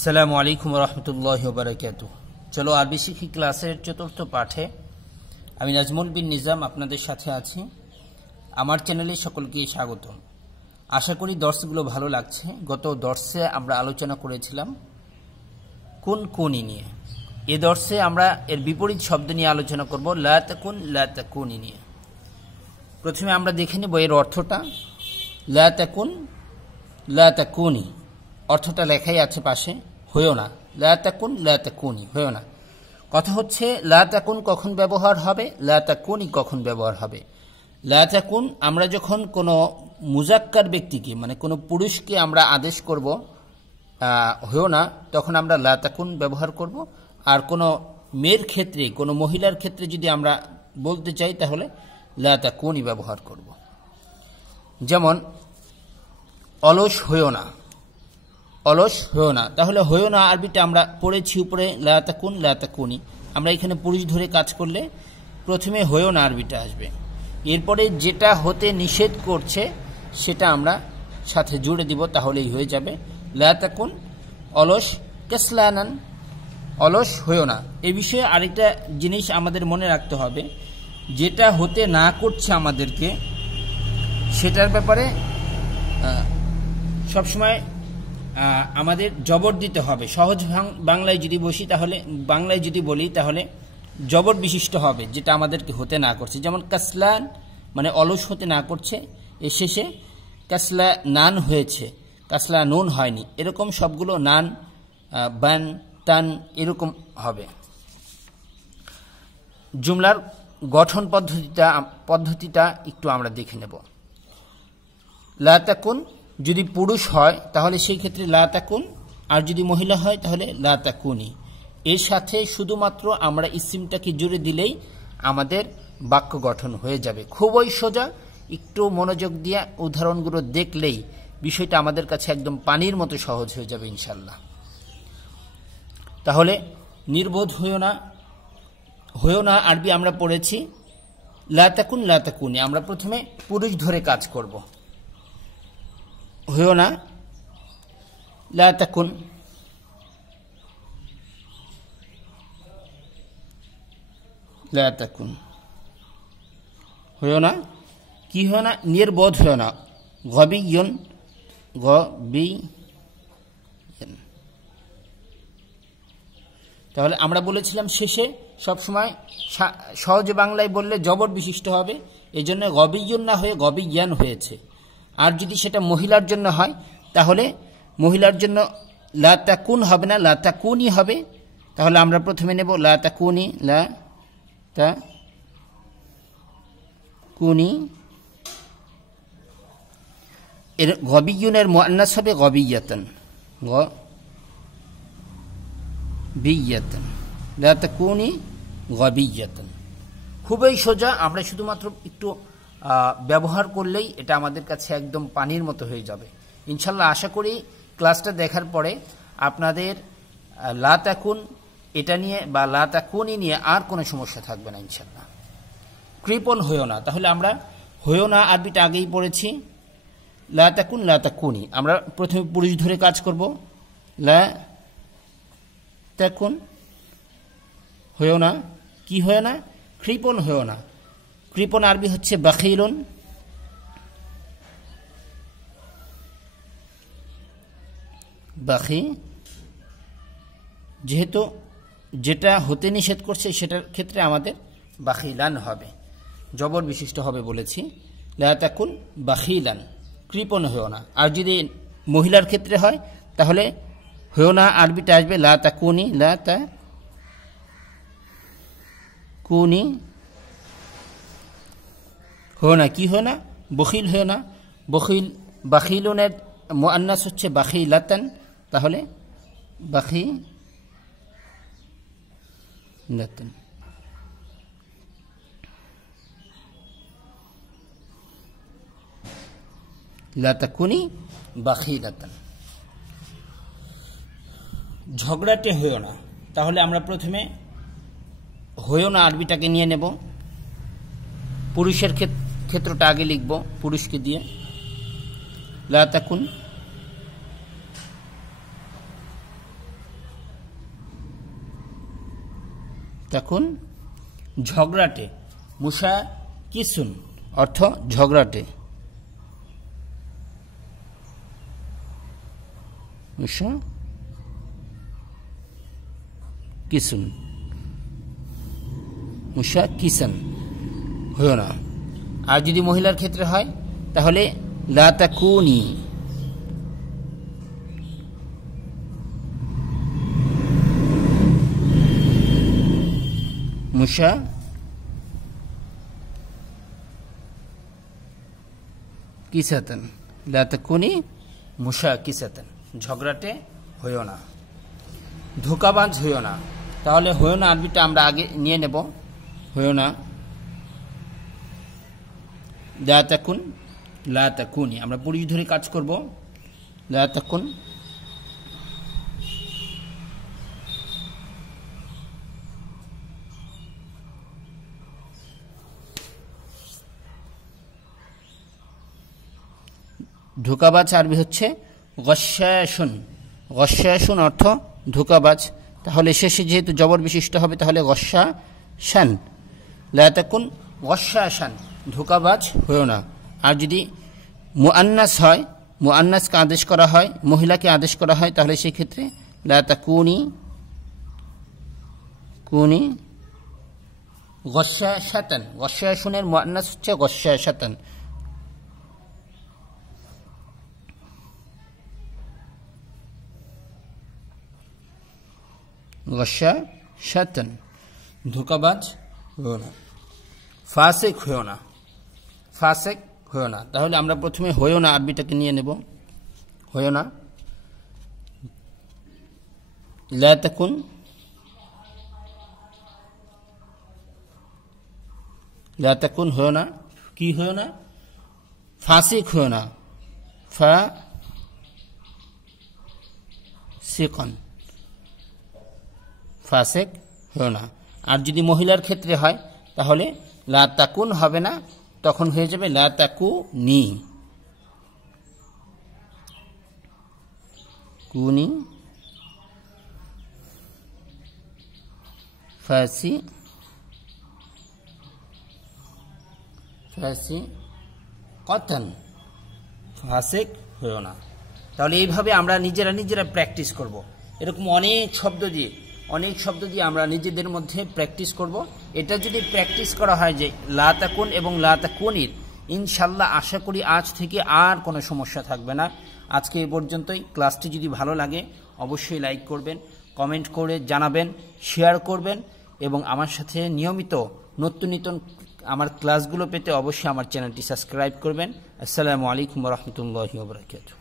আসসালামু আলাইকুম রহমতুল্লাহি ওয়া বারাকাতুহু। চলো আরবি শিখি ক্লাসের চতুর্থ পাঠে আমি নাজমুল বিন নিজাম আপনাদের সাথে আছি। আমার চ্যানেলে সকলকে স্বাগতম। আশা করি দর্শগুলো ভালো লাগছে। গত দর্শে আমরা আলোচনা করেছিলাম কুন কুনি নিয়ে। এই দর্শে আমরা এর বিপরীত শব্দ নিয়ে আলোচনা করব, লা তাকুন লা তাকুনি নিয়ে। প্রথমে আমরা দেখে নেব এর অর্থটা। লা তাকুন লা তাকুনি অর্থটা লেখাই আছে পাশে, হয়েও না। লা তাকুন লা তাকুনি, হয়েও না। কথা হচ্ছে লা তাকুন কখন ব্যবহার হবে, লা তাকুনি কখন ব্যবহার হবে। লা তাকুন আমরা যখন কোনো মুজাক্কার ব্যক্তিকে মানে কোনো পুরুষকে আমরা আদেশ করব হয়েও না, তখন আমরা লা তাকুন ব্যবহার করব। আর কোনো মেয়ের ক্ষেত্রে, কোনো মহিলার ক্ষেত্রে যদি আমরা বলতে চাই তাহলে লা তাকুনি ব্যবহার করব। যেমন অলস হয়েও না, অলস হয়েও না। তাহলে হয়েও না আরবিটা আমরা পড়েছি উপরে লা তাকুন লা তাকুনি। আমরা এখানে পুরুষ ধরে কাজ করলে প্রথমে হয়েও না আরবিটা আসবে, এরপরে যেটা হতে নিষেধ করছে সেটা আমরা সাথে জুড়ে দিব, তাহলেই হয়ে যাবে লা তাকুন অলস কাসলানান, অলস হয়েও না। এই বিষয়ে আরেকটা জিনিস আমাদের মনে রাখতে হবে, যেটা হতে না করছে আমাদেরকে সেটার ব্যাপারে সবসময় আমাদের জবর দিতে হবে। সহজ বাংলায় যদি বলি তাহলে জবর বিশিষ্ট হবে, যেটা আমাদেরকে হতে না করছে। যেমন কাসলান মানে অলস হতে না করছে, এর শেষে কাসলা নান হয়েছে, কাসলা নুন হয়নি। এরকম সবগুলো নান, বান, তান এরকম হবে। জুমলার গঠন পদ্ধতিটা একটু আমরা দেখে নেব। লা তাকুন যদি পুরুষ হয় তাহলে সেই ক্ষেত্রে লা তাকুন, আর যদি মহিলা হয় তাহলে লা তাকুনি। এর সাথে শুধুমাত্র আমরা ইসিমটাকে জুড়ে দিলেই আমাদের বাক্য গঠন হয়ে যাবে। খুবই সোজা, একটু মনোযোগ দিয়ে উদাহরণগুলো দেখলেই বিষয়টা আমাদের কাছে একদম পানির মতো সহজ হয়ে যাবে ইনশাল্লাহ। তাহলে নির্বোধ হয়েও না আরবি আমরা পড়েছি লা তাকুন লা তাকুনি। আমরা প্রথমে পুরুষ ধরে কাজ করব। হয়েও না লা তাকুন, লা তাকুন হয়েও না। কি হয় না? নির্বোধ হয়েও না, গবিয়ন, গবিয়ন। তাহলে আমরা বলেছিলাম শেষে সবসময় সহজ বাংলায় বললে জবর বিশিষ্ট হবে, এই জন্য গবিয়ন না হয়ে গবিয়ান হয়েছে। আর যদি সেটা মহিলার জন্য হয় তাহলে মহিলার জন্য লা তাকুন হবে না, লা তাকুনি হবে। তাহলে আমরা প্রথমে নেব লা তাকুনি, লা তাকুনি। এর গবিয়ুনের মুআন্নাস হবে গবিয়াতান, গবিয়াতান, লা তাকুনি গবিয়াতান। খুবই সোজা, আমরা শুধুমাত্র একটু ব্যবহার করলেই এটা আমাদের কাছে একদম পানির মতো হয়ে যাবে ইনশাল্লাহ। আশা করি ক্লাসটা দেখার পরে আপনাদের লা তাকুন এটা নিয়ে বা লা তাকুনি নিয়ে আর কোনো সমস্যা থাকবে না ইনশাল্লাহ। কৃপণ হয়েও না, তাহলে আমরা হয়েও না আরবিটা আগেই পড়েছি লা তাকুন লা তাকুনি। আমরা প্রথমে পুরুষ ধরে কাজ করব, লা তাকুন হয়েও না। কি হয়েও না? কৃপণ হয়েও না। কৃপণ আরবি হচ্ছে বাখিলুন, বাখি। যেহেতু যেটা হতে নিষেধ করছে সেটার ক্ষেত্রে আমাদের বাখিলান হবে, জবর বিশিষ্ট হবে বলেছি। লা তাকুন বাখিলান, কৃপণ হয়েও না। আর যদি মহিলার ক্ষেত্রে হয় তাহলে হয়েও না আরবিটা আসবে লা তাকুনি, লা তাকুনি হয়েও না। কি হয় না? বখিল হয়েও না। বাখিলুনের মুআন্নাস হচ্ছে বাখিলাতান, তাহলে বাখিলাতান। লা তাকুনি বাখিলাতান। ঝগড়াটে হয়েও না, তাহলে আমরা প্রথমে হয়েও না আরবিটাকে নিয়ে নেব। পুরুষের ক্ষেত্রটা আগে লিখব পুরুষকে দিয়ে, লা তাকুন তাকুন ঝগড়াটে, মুসা কিসুন অর্থ ঝগড়াটে, মুসা কিসুন, মুসা কিসান হইও না। আর যদি মহিলার ক্ষেত্রে হয় তাহলে লা তাকুনি, মুসা কিসাতান, লা তাকুনি মুসা কিসাতান, ঝগড়াটে হইও না, ধোঁকাবাজ হইও না। তাহলে হইও না আরবিটা আমরা আগে নিয়ে নেব। হইও না, লা তাকুন, লা তাকুনি, আমরা পরিধি ধরে কাজ করব। লা তাকুন, ধোঁকাবাজ আরবি হচ্ছে গশ্যাশুন, গশ্যাশুন অর্থ ধোঁকাবাজ। তাহলে শেষে যেহেতু জবর বিশিষ্ট হবে তাহলে গশ্যাশান, লা তাকুন গশ্যাশান, ধোঁকাবাজ হইও না। আর যদি মুআন্নাস হয়, মুআন্নাসকে আদেশ করা হয়, মহিলাকে আদেশ করা হয়, তাহলে সেই ক্ষেত্রে লা তাকুনি, কুনি গশ্যাশাতান, গশ্যাশুনের মুআন্নাস হচ্ছে গশ্যাশাতান। গশ্যাশাতান, ধোঁকাবাজ হইও না, ফাসিক হইও না, ফাসিক হইও না। তাহলে আমরা প্রথমে হইও না আরবিটাকে নিয়ে নেব। হইও না, লা তাকুন, লা তাকুন হইও না, কি হইও না, ফাসিক হইও না, ফাসিকান, ফাসিক হইও না। আর যদি মহিলার ক্ষেত্রে হয় তাহলে লা তাকুন হবে না, তখন হয়ে যাবে লা তাকুনি, কুনি ফাসি, ফাসি কতন, ফাসিক হইও না। তাহলে এইভাবে আমরা নিজেরা প্র্যাকটিস করব। এরকম অনেক শব্দ দিয়ে আমরা নিজেদের মধ্যে প্র্যাকটিস করব। এটা যদি প্র্যাকটিস করা হয় যে লা তাকুন এবং লা তাকুনির, ইনশাল্লাহ আশা করি আজ থেকে আর কোনো সমস্যা থাকবে না। আজকে এই পর্যন্তই। ক্লাসটি যদি ভালো লাগে অবশ্যই লাইক করবেন, কমেন্ট করে জানাবেন, শেয়ার করবেন এবং আমার সাথে নিয়মিত নতুন আমার ক্লাসগুলো পেতে অবশ্যই আমার চ্যানেলটি সাবস্ক্রাইব করবেন। আসসালামু আলাইকুম ওয়া রাহমাতুল্লাহি ওয়া বারাকাতুহু।